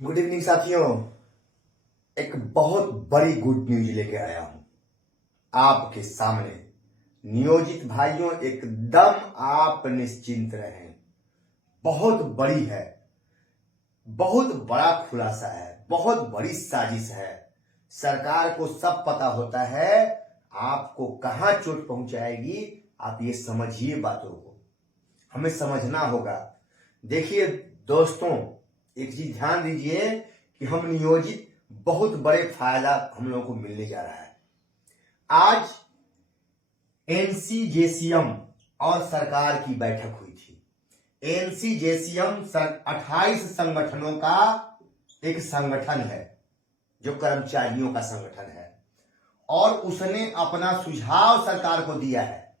Good evening साथियों। एक बहुत बड़ी गुड न्यूज लेके आया हूं आपके सामने। नियोजित भाइयों, एकदम आप निश्चिंत रहें। बहुत बड़ी है, बहुत बड़ा खुलासा है, बहुत बड़ी साजिश है। सरकार को सब पता होता है आपको कहां चोट पहुंचाएगी। आप ये समझिए, बातों को हमें समझना होगा। देखिए दोस्तों, एक चीज ध्यान दीजिए कि हम नियोजित बहुत बड़े फायदा हम लोगों को मिलने जा रहा है। आज एनसीजेसीएम और सरकार की बैठक हुई थी। एनसीजेसीएम 28 संगठनों का एक संगठन है, जो कर्मचारियों का संगठन है, और उसने अपना सुझाव सरकार को दिया है।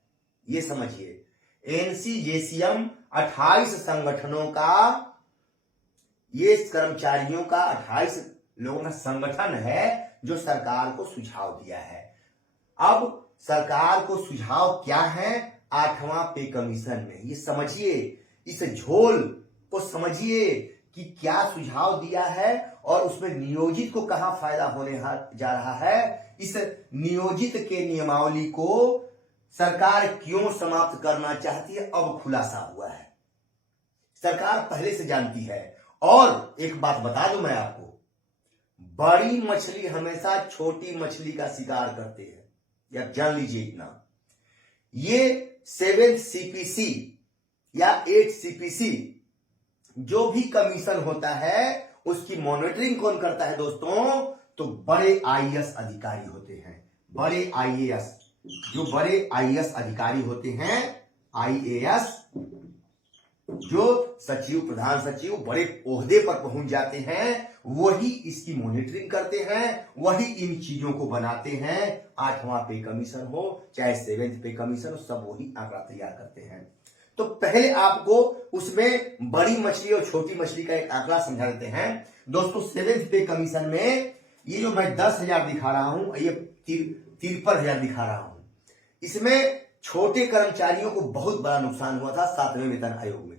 ये समझिए, एनसीजेसीएम 28 संगठनों का, ये कर्मचारियों का 28 लोगों का संगठन है जो सरकार को सुझाव दिया है। अब सरकार को सुझाव क्या है? 8वां पे कमीशन में। ये समझिए, इस झोल को समझिए कि क्या सुझाव दिया है और उसमें नियोजित को कहां फायदा होने जा रहा है। इस नियोजित के नियमावली को सरकार क्यों समाप्त करना चाहती है, अब खुलासा हुआ है। सरकार पहले से जानती है। और एक बात बता दूं मैं आपको, बड़ी मछली हमेशा छोटी मछली का शिकार करते हैं, या जान लीजिए इतना। ये 7th CPC या 8th CPC जो भी कमीशन होता है, उसकी मॉनिटरिंग कौन करता है दोस्तों? तो बड़े आईएएस अधिकारी होते हैं। बड़े आईएएस, जो बड़े आईएएस अधिकारी होते हैं, आईएएस जो सचिव, प्रधान सचिव, बड़े ओहदे पर पहुंच जाते हैं, वही इसकी मॉनिटरिंग करते हैं, वही इन चीजों को बनाते हैं। 8वां पे कमीशन हो चाहे 7th पे कमीशन हो, सब वही आंकड़ा तैयार करते हैं। तो पहले आपको उसमें बड़ी मछली और छोटी मछली का एक आंकड़ा समझा देते हैं दोस्तों। 7th पे कमीशन में ये जो मैं 10,000 दिखा रहा हूं, ये 53,000 दिखा रहा हूं। इसमें छोटे कर्मचारियों को बहुत बड़ा नुकसान हुआ था 7वें वेतन आयोग में।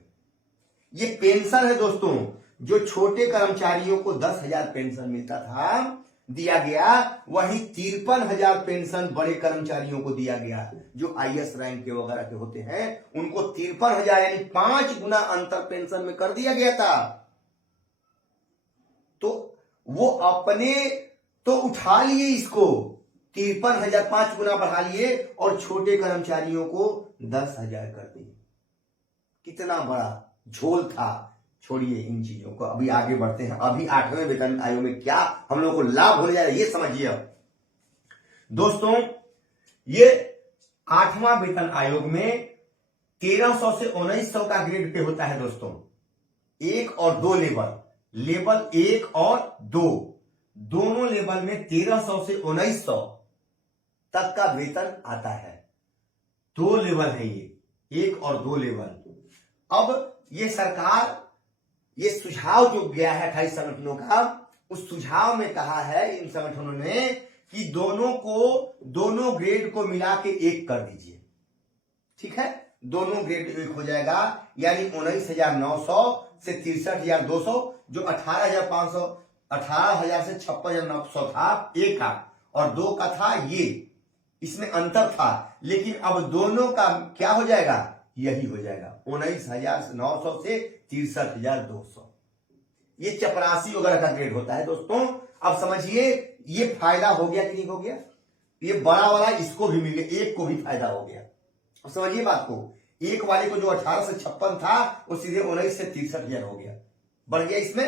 ये पेंशन है दोस्तों, जो छोटे कर्मचारियों को 10,000 पेंशन मिलता था, दिया गया, वही 53,000 पेंशन बड़े कर्मचारियों को दिया गया, जो आईएएस रैंक के वगैरह के होते हैं, उनको 53,000 यानी 5 गुना अंतर पेंशन में कर दिया गया था। तो वो अपने तो उठा लिए इसको, 53,000 5 गुना बढ़ा लिए, और छोटे कर्मचारियों को 10,000 कर दिए। कितना बड़ा झोल था। छोड़िए इन चीजों को, अभी आगे बढ़ते हैं। अभी 8वें वेतन आयोग में क्या हम लोग को लाभ होने जा रहा है, ये समझिए। अब दोस्तों, ये 8वां वेतन आयोग में 1300 से 1900 का ग्रेड पे होता है दोस्तों। 1 और 2 लेवल 1 और 2, दोनों लेवल में 1300 से 1900 तक का वेतन आता है। 2 लेवल है ये, 1 और 2 लेवल। अब ये सरकार, ये सुझाव जो गया है 28 संगठनों का, उस सुझाव में कहा है इन संगठनों ने कि दोनों ग्रेड को मिला के 1 कर दीजिए। ठीक है, दोनों ग्रेड 1 हो जाएगा, यानी 19,900 से 63,200, जो 18,500, 18,000 से 56,900 था 1 का, और 2 का था ये, इसमें अंतर था। लेकिन अब दोनों का क्या हो जाएगा? यही हो जाएगा, 19,900 से 63,200। ये चपरासी वगैरह का ग्रेड होता है दोस्तों। अब समझिए, ये फायदा हो गया कि नहीं हो गया? ये बड़ा वाला इसको भी मिल गया, 1 को भी फायदा हो गया। अब समझिए बात को, 1 वाले को जो 18 से 56 था, वो सीधे 19 से 63,000 हो गया, बढ़ गया इसमें।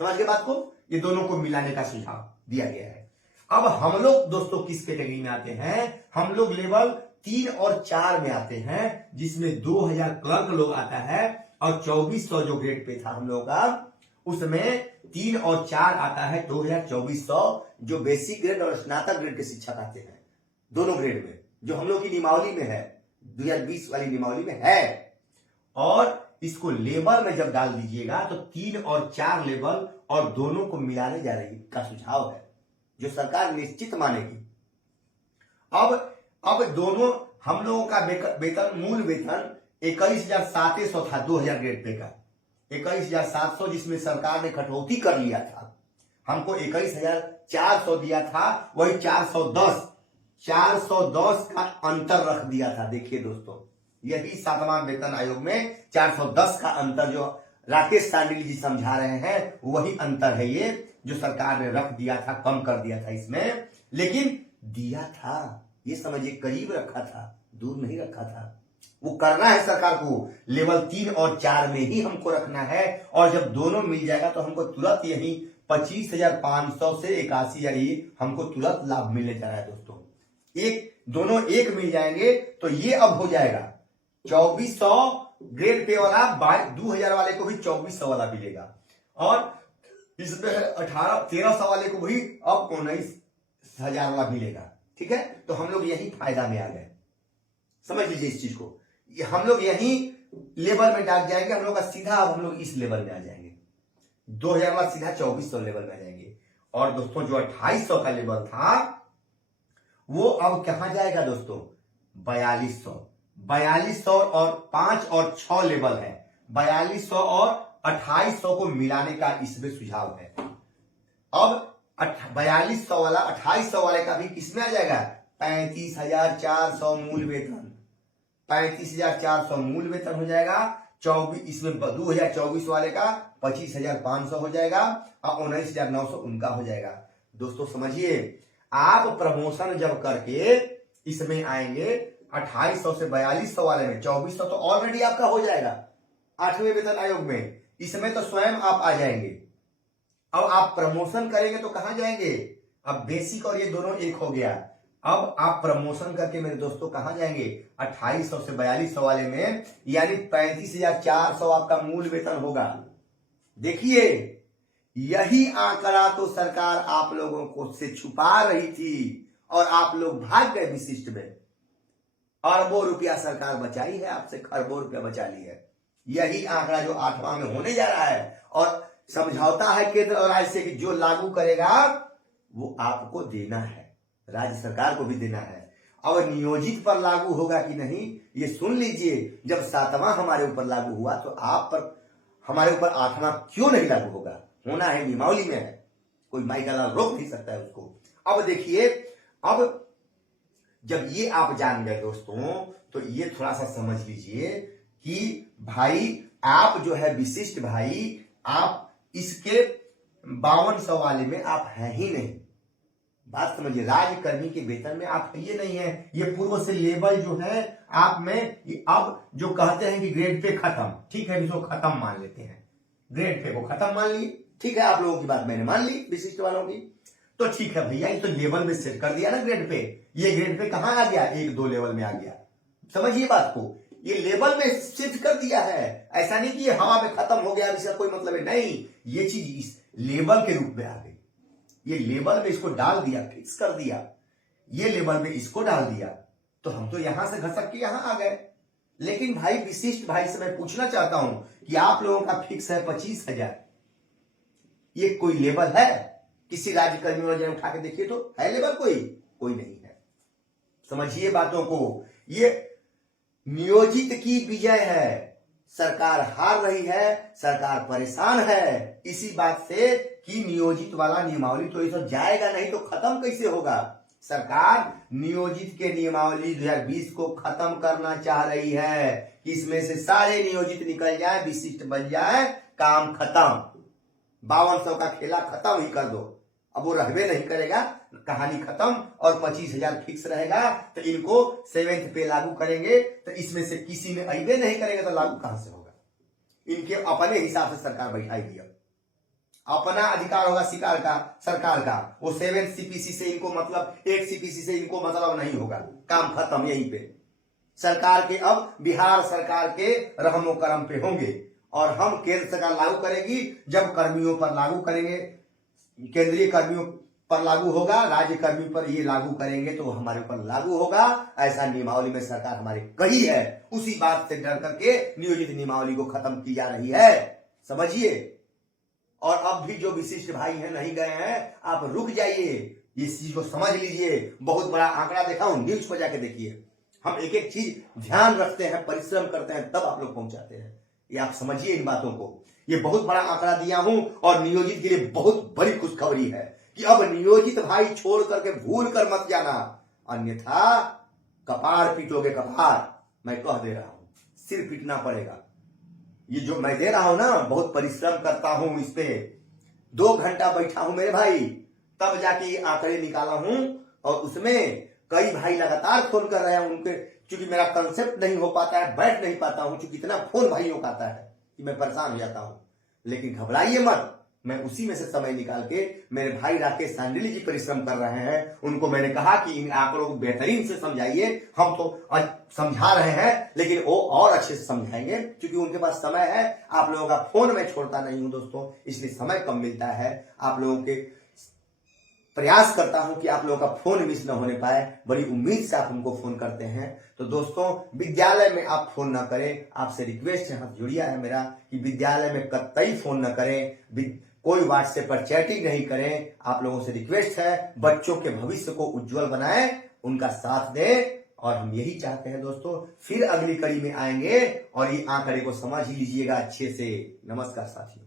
समझ गए बात को? ये दोनों को मिलाने का सुझाव दिया गया है। अब हम लोग दोस्तों किस कैटेगरी में आते हैं? हम लोग लेवल 3 और 4 में आते हैं, जिसमें 2,000 क्लर्क लोग आता है, और 2400 जो ग्रेड पे था हम लोग का, उसमें 3 और 4 आता है 2,2400, जो बेसिक ग्रेड और स्नातक ग्रेड के शिक्षक आते हैं, दोनों ग्रेड में, जो हम लोग की नियमावली में है, 2020 वाली नियमावली में है। और इसको लेवल में जब डाल दीजिएगा तो 3 और 4 लेवल और दोनों को मिलाने जा रही का सुझाव है, जो सरकार निश्चित मानेगी। अब दोनों हम लोगों का वेतन, मूल वेतन 21,700 था 2000 ग्रेड पे का, 21,700 जिसमें सरकार ने कटौती कर लिया था, हमको 21,400 दिया था, वही 410 का अंतर रख दिया था। देखिए दोस्तों, यही 7वां वेतन आयोग में 410 का अंतर जो राकेश सांडिल जी समझा रहे हैं, वही अंतर है ये जो सरकार ने रख दिया था, कम कर दिया था इसमें। लेकिन दिया था, ये समझिए करीब रखा था, दूर नहीं रखा था। वो करना है सरकार को, लेवल 3 और 4 में ही हमको रखना है। और जब दोनों मिल जाएगा तो हमको तुरंत यही 25,500 से 81,000 हमको तुरंत लाभ मिलने जा रहा है दोस्तों। दोनों एक मिल जाएंगे तो ये अब हो जाएगा 2400 ग्रेड पे वाला, 2,000 वाले को भी 2400 वाला मिलेगा, और इसमें 1300 वाले को भी अब 19,000 वाला मिलेगा। ठीक है, तो हम लोग यही फायदा में आ गए, समझ लीजिए इस चीज को। हम लोग यही लेवल में डाल जाएंगे, हम लोग का सीधा अब हम लोग इस लेवल में आ जाएंगे, 2,000 वाला सीधा 2400 लेवल में आ जाएंगे। और दोस्तों जो 2800 का लेवल था वो अब कहां जाएगा दोस्तों, 4200 और 5 और 6 लेवल है, 4200 और 2800 को मिलाने का इसमें सुझाव है। अब 4200 वाला 2800 वाले का भी किसमें आ जाएगा, 35,400 मूल वेतन, 35,400 मूल वेतन हो जाएगा। 24 इसमें 2024 वाले का 25,500 हो जाएगा और 19,900 उनका हो जाएगा। दोस्तों समझिए, आप प्रमोशन जब करके इसमें आएंगे 2800 से 4200 वाले में, 2400 तो ऑलरेडी आपका हो जाएगा 8वें वेतन आयोग में, इसमें तो स्वयं आप आ जाएंगे। अब आप प्रमोशन करेंगे तो कहां जाएंगे, अब बेसिक और ये दोनों एक हो गया। अब आप प्रमोशन करके मेरे दोस्तों कहां जाएंगे, 2800 से 4200 वाले में, यानी 35,400 आपका मूल वेतन होगा। देखिए, यही आंकड़ा तो सरकार आप लोगों को से छुपा रही थी और आप लोग भाग गए विशिष्ट में। अरबों रुपया सरकार बचाई है आपसे, खरबों रुपया बचा ली है। यही आंकड़ा जो 8वां में होने जा रहा है, और समझौता है केंद्र और राज्य से कि जो लागू करेगा वो आपको देना है, राज्य सरकार को भी देना है। अब नियोजित पर लागू होगा कि नहीं ये सुन लीजिए। जब 7वां हमारे ऊपर लागू हुआ तो आप पर हमारे ऊपर 8वां क्यों नहीं लागू होगा, होना है, नियमावली में है, कोई माई का लाल रोक नहीं सकता है उसको। अब देखिए, अब जब ये आप जान गए दोस्तों, तो ये थोड़ा सा समझ लीजिए कि भाई आप जो है विशिष्ट भाई, आप इसके 5200 वाले में आप हैं ही नहीं। बात समझिए, राज्यकर्मी के वेतन में आप ये नहीं है, ये पूर्व से लेवल जो है आप में, अब जो कहते हैं कि ग्रेड पे खत्म, ठीक है, इसको खत्म मान लेते हैं, ग्रेड पे को खत्म मान लिए, ठीक है, आप लोगों की बात मैंने मान ली विशिष्ट वालों की, तो ठीक है भैया, ये तो लेवल में सेट कर दिया ना ग्रेड पे। ये ग्रेड पे कहां आ गया, 1-2 लेवल में आ गया, समझिए बात को, ये लेवल में शिफ्ट कर दिया है। ऐसा नहीं कि ये हवा में खत्म हो गया, इसका कोई मतलब है नहीं, ये चीज इस लेवल के रूप में आ गई, ये लेवल में इसको डाल दिया, फिक्स कर दिया, ये लेवल में इसको डाल दिया, तो हम तो यहां से घसक के यहां आ गए। लेकिन भाई विशिष्ट भाई से मैं पूछना चाहता हूं कि आप लोगों का फिक्स है 25,000, ये कोई लेवल है, किसी राज्य कर्मी वाले उठा के देखिए तो है लेवल, कोई नहीं है। समझिए बातों को, ये नियोजित की विजय है, सरकार हार रही है, सरकार परेशान है इसी बात से कि नियोजित वाला नियमावली तो ये सब जाएगा नहीं तो खत्म कैसे होगा। सरकार नियोजित के नियमावली 2020 को खत्म करना चाह रही है कि इसमें से सारे नियोजित निकल जाए, विशिष्ट बन जाए, काम खत्म, 5200 का खेला खत्म ही कर दो। अब वो रहबे नहीं करेगा, कहानी खत्म, और 25,000 फिक्स रहेगा, तो इनको 7th पे लागू करेंगे, तो इसमें से किसी में अइबे नहीं करेगा तो लागू कहां से होगा। इनके अपने हिसाब से सरकार बैठाएगी, अपना अधिकार होगा शिकार का, सरकार का, वो 7th CPC से इनको मतलब, 8 CPC से इनको मतलब नहीं होगा, काम खत्म यहीं पे। सरकार के अब बिहार सरकार के रहमो करम पे होंगे, और हम केंद्र सरकार लागू करेगी, जब कर्मियों पर लागू करेंगे, केंद्रीय कर्मियों पर लागू होगा, राज्य कर्मी पर ये लागू करेंगे तो हमारे ऊपर लागू होगा, ऐसा नियमावली में सरकार हमारे कही है। उसी बात से डर करके नियोजित नियमावली को खत्म की जा रही है, समझिए। और अब भी जो विशिष्ट भाई हैं नहीं गए हैं, आप रुक जाइए, इस चीज को समझ लीजिए। बहुत बड़ा आंकड़ा देखा हूं, न्यूज को जाके देखिए, हम एक एक चीज ध्यान रखते हैं, परिश्रम करते हैं, तब आप लोग पहुंचाते हैं। ये आप समझिए इन बातों को। ये बहुत बड़ा आंकड़ा दिया हूं और नियोजित के लिए बहुत बड़ी खुशखबरी है कि अब नियोजित भाई छोड़ करके भूल कर मत जाना, अन्यथा कपार पीटोगे कपार। मैं कह दे रहा हूं, सिर पीटना पड़ेगा। ये जो मैं दे रहा हूं ना, बहुत परिश्रम करता हूं इस पे, 2 घंटा बैठा हूं मेरे भाई, तब जाके ये आंकड़े निकाला हूं। और उसमें कई भाई लगातार फोन कर रहे हैं, उनके क्योंकि मेरा कंसेप्ट नहीं हो पाता है, बैठ नहीं पाता हूं, क्योंकि इतना फोन भाइयों का आता है कि मैं परेशान हो जाता हूं। लेकिन घबराइए मत, मैं उसी में से समय निकाल के, मेरे भाई राकेश सांडिली जी परिश्रम कर रहे हैं, उनको मैंने कहा कि इन आंकड़ों को बेहतरीन से समझाइए। हम तो समझा रहे हैं, लेकिन वो और अच्छे से समझाएंगे, क्योंकि उनके पास समय है। आप लोगों का फोन मैं छोड़ता नहीं हूं दोस्तों, इसलिए समय कम मिलता है। आप लोगों के प्रयास करता हूं कि आप लोगों का फोन मिस न होने पाए। बड़ी उम्मीद से आप हमको फोन करते हैं। तो दोस्तों, विद्यालय में आप फोन ना करें, आपसे रिक्वेस्ट है, हाथ जुड़िया है मेरा कि विद्यालय में कतई फोन न करें, कोई व्हाट्सएप पर चैटिंग नहीं करें। आप लोगों से रिक्वेस्ट है, बच्चों के भविष्य को उज्जवल बनाएं, उनका साथ दें। और हम यही चाहते हैं दोस्तों, फिर अगली कड़ी में आएंगे और ये आंकड़े को समझ ही लीजिएगा अच्छे से। नमस्कार साथियों।